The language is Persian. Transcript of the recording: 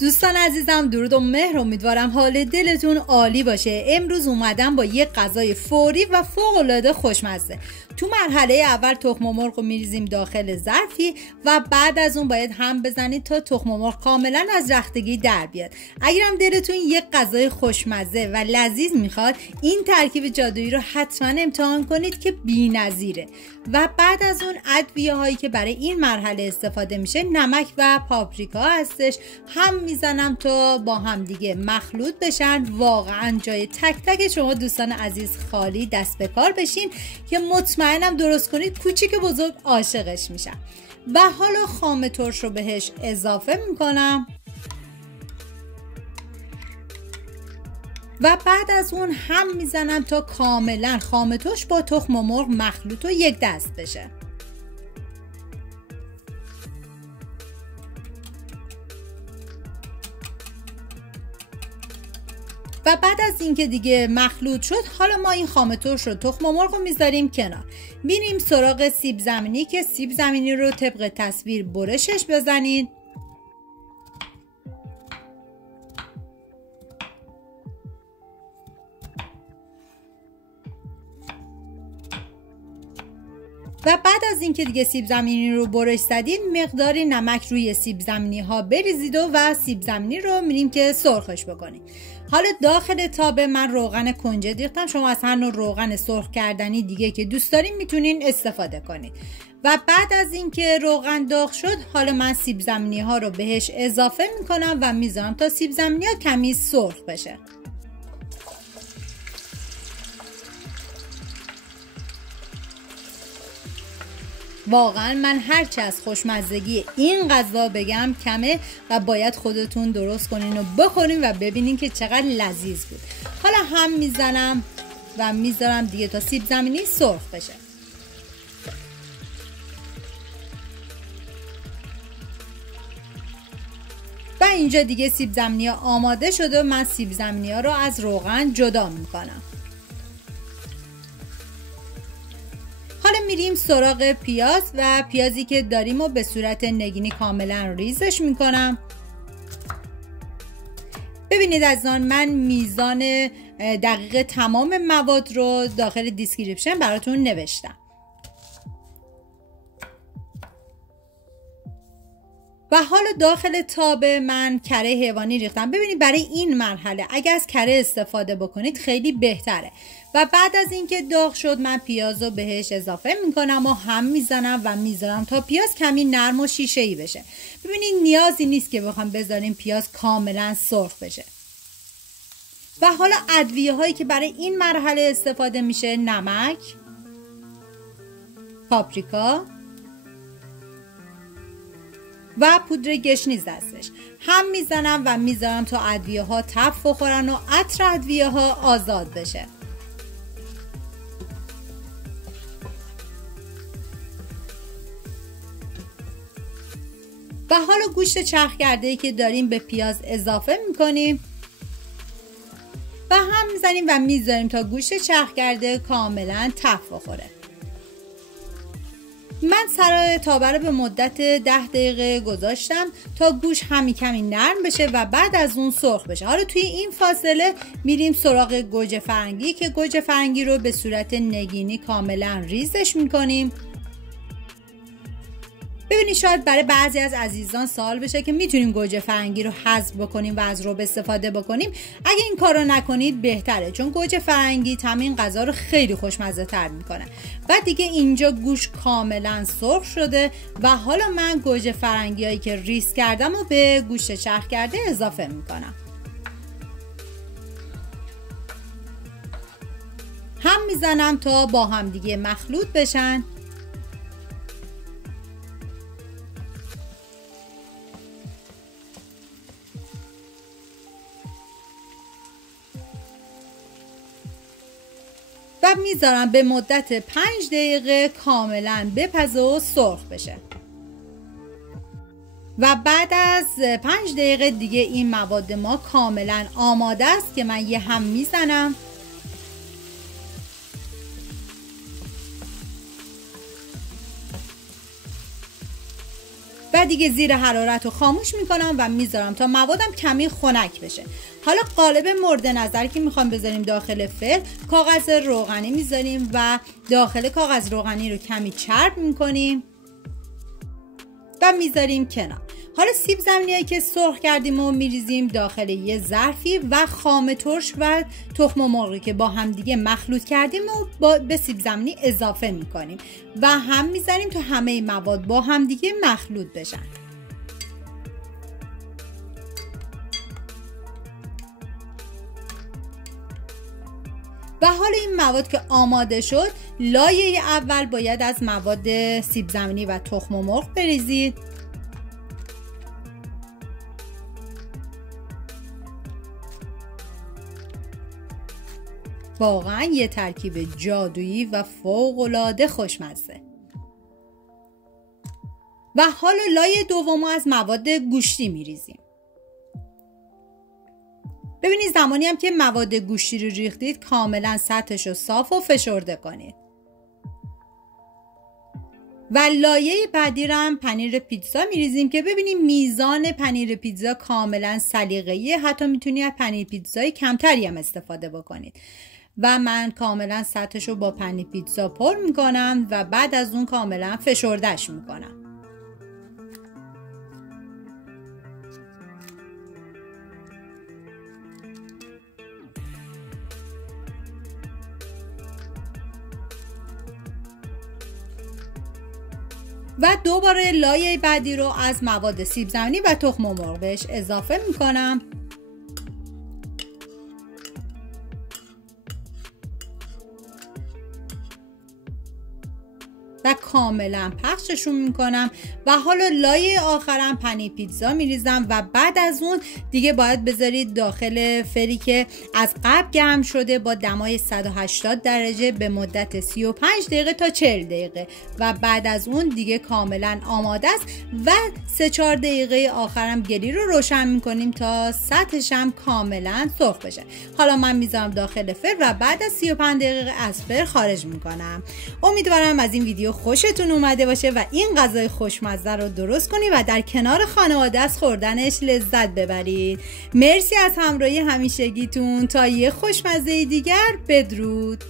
دوستان عزیزم درود و مهر، امیدوارم حال دلتون عالی باشه. امروز اومدم با یه غذای فوری و فوق‌العاده خوشمزه. تو مرحله اول تخم مرغ رو میریزیم داخل ظرفی و بعد از اون باید هم بزنید تا تخم مرغ کاملا از رختگی در بیاد. اگرم دلتون یه غذای خوشمزه و لذیذ میخواد، این ترکیب جادویی رو حتما امتحان کنید که بی‌نظیره. و بعد از اون ادویه هایی که برای این مرحله استفاده میشه نمک و پاپریکا هستش. هم میزنم تا با هم دیگه مخلوط بشن. واقعا جای تک تک شما دوستان عزیز خالی، دست به کار بشین که مطمئنم درست کنید کوچیک بزرگ عاشقش میشن. و حالا خام ترش رو بهش اضافه میکنم و بعد از اون هم میزنم تا کاملا خام ترش با تخم مرغ مخلوط و یک دست بشه. و بعد از اینکه دیگه مخلوط شد، حالا ما این خام ترش رو تخم مرغ رو میذاریم کنار. میریم سراغ سیب زمینی که سیب زمینی رو طبق تصویر برشش بزنید. و بعد از اینکه دیگه سیب زمینی رو برش زدید، مقداری نمک روی سیب زمینی ها بریزید و سیب زمینی رو میریم که سرخش بکنید. حالا داخل تابه من روغن کنجد ریختم. شما از هر نوع روغن سرخ کردنی دیگه که دوست دارین میتونین استفاده کنید. و بعد از اینکه روغن داغ شد، حالا من سیب زمینی ها رو بهش اضافه میکنم و میذارم تا سیب زمینی ها کمی سرخ بشه. واقعا من هرچی از خوشمزگی این غذا بگم کمه و باید خودتون درست کنین و بخورین و ببینین که چقدر لذیذ بود. حالا هم میزنم و میذارم دیگه تا سیب زمینی سرخ بشه. و اینجا دیگه سیب زمینی ها آماده شده و من سیب زمینی ها رو از روغن جدا میکنم. حالا میریم سراغ پیاز و پیازی که داریم و به صورت نگینی کاملا ریزش میکنم. ببینید عزیزان، من میزان دقیق تمام مواد رو داخل دیسکریپشن براتون نوشتم. و حالا داخل تاب من کره حیوانی ریختم. ببینید برای این مرحله اگه از کره استفاده بکنید خیلی بهتره. و بعد از اینکه داغ شد، من پیاز رو بهش اضافه میکنم و هم میزنم و میذارم تا پیاز کمی نرم و شیشه‌ای بشه. ببینید نیازی نیست که بخوام بذاریم پیاز کاملا سرخ بشه. و حالا ادویه هایی که برای این مرحله استفاده میشه نمک، پاپریکا و پودر گشنیز هستش. هم میزنم و میذارم تا ادویه ها تف بخورن و عطر ادویه ها آزاد بشه. و حالا گوشت چرخ کرده‌ای که داریم به پیاز اضافه میکنیم و هم میزنیم و میذاریم تا گوشت چرخ کرده کاملا تف بخوره. من سر تابه رو به مدت 10 دقیقه گذاشتم تا گوشت کمی نرم بشه و بعد از اون سرخ بشه. حالا توی این فاصله میریم سراغ گوجه فرنگی که گوجه فرنگی رو به صورت نگینی کاملا ریزش میکنیم. ببینید شاید برای بعضی از عزیزان سوال بشه که میتونیم گوجه فرنگی رو حذف بکنیم و از رب استفاده بکنیم. اگه این کار رو نکنید بهتره، چون گوجه فرنگی تمام غذا رو خیلی خوشمزه تر میکنه. و دیگه اینجا گوشت کاملا سرخ شده و حالا من گوجه فرنگی هایی که ریز کردم و به گوشت چرخ کرده اضافه میکنم. هم میزنم تا با هم دیگه مخلوط بشن. و میذارم به مدت 5 دقیقه کاملا بپزه و سرخ بشه. و بعد از 5 دقیقه دیگه این مواد ما کاملا آماده است که من یه هم میزنم و دیگه زیر حرارت رو خاموش میکنم و میذارم تا موادم کمی خنک بشه. حالا قالب مورد نظر که میخوام بذاریم داخل فر، کاغذ روغنی میذاریم و داخل کاغذ روغنی رو کمی چرب میکنیم و میذاریم کنار. حالا سیب زمینیایی که سرخ کردیم و میریزیم داخل یه ظرفی و خام ترش و تخم مرغی که با هم دیگه مخلوط کردیم و به سیب زمینی اضافه میکنیم و هم میذاریم تا همه مواد با هم دیگه مخلوط بشن. و حالا این مواد که آماده شد، لایه اول باید از مواد سیب زمینی و تخم مرغ بریزید. واقعا یه ترکیب جادویی و فوق‌العاده خوشمزه. و حالا لایه دوم از مواد گوشتی میریزیم. ببینید زمانی هم که مواد گوشتی رو ریختید کاملا سطحش رو صاف و فشرده کنید. و لایه بعدی رو هم پنیر پیتزا میریزیم که ببینید میزان پنیر پیتزا کاملا سلیقه‌ایه، حتی میتونید از پنیر پیتزای کمتری هم استفاده بکنید. و من کاملا سطحش رو با پنیر پیتزا پر میکنم و بعد از اون کاملا فشردهش میکنم. و دوباره لایه بعدی رو از مواد سیب زمینی و تخم مرغ بهش اضافه میکنم و کاملا پخششون میکنم. و حالا لایه آخرم پنیر پیتزا میریزم و بعد از اون دیگه باید بذارید داخل فری که از قبل گرم شده با دمای 180 درجه به مدت 35 دقیقه تا 40 دقیقه و بعد از اون دیگه کاملا آماده است. و 3-4 دقیقه آخرم گری رو روشن میکنیم تا سطحش هم کاملا سرخ بشه. حالا من میذارم داخل فر و بعد از 35 دقیقه از فر خارج میکنم. امیدوارم از این ویدیو خوشتون اومده باشه و این غذای خوشمزه رو درست کنید و در کنار خانواده از خوردنش لذت ببرید. مرسی از همراهی همیشگیتون. تا یه خوشمزه دیگر، بدرود.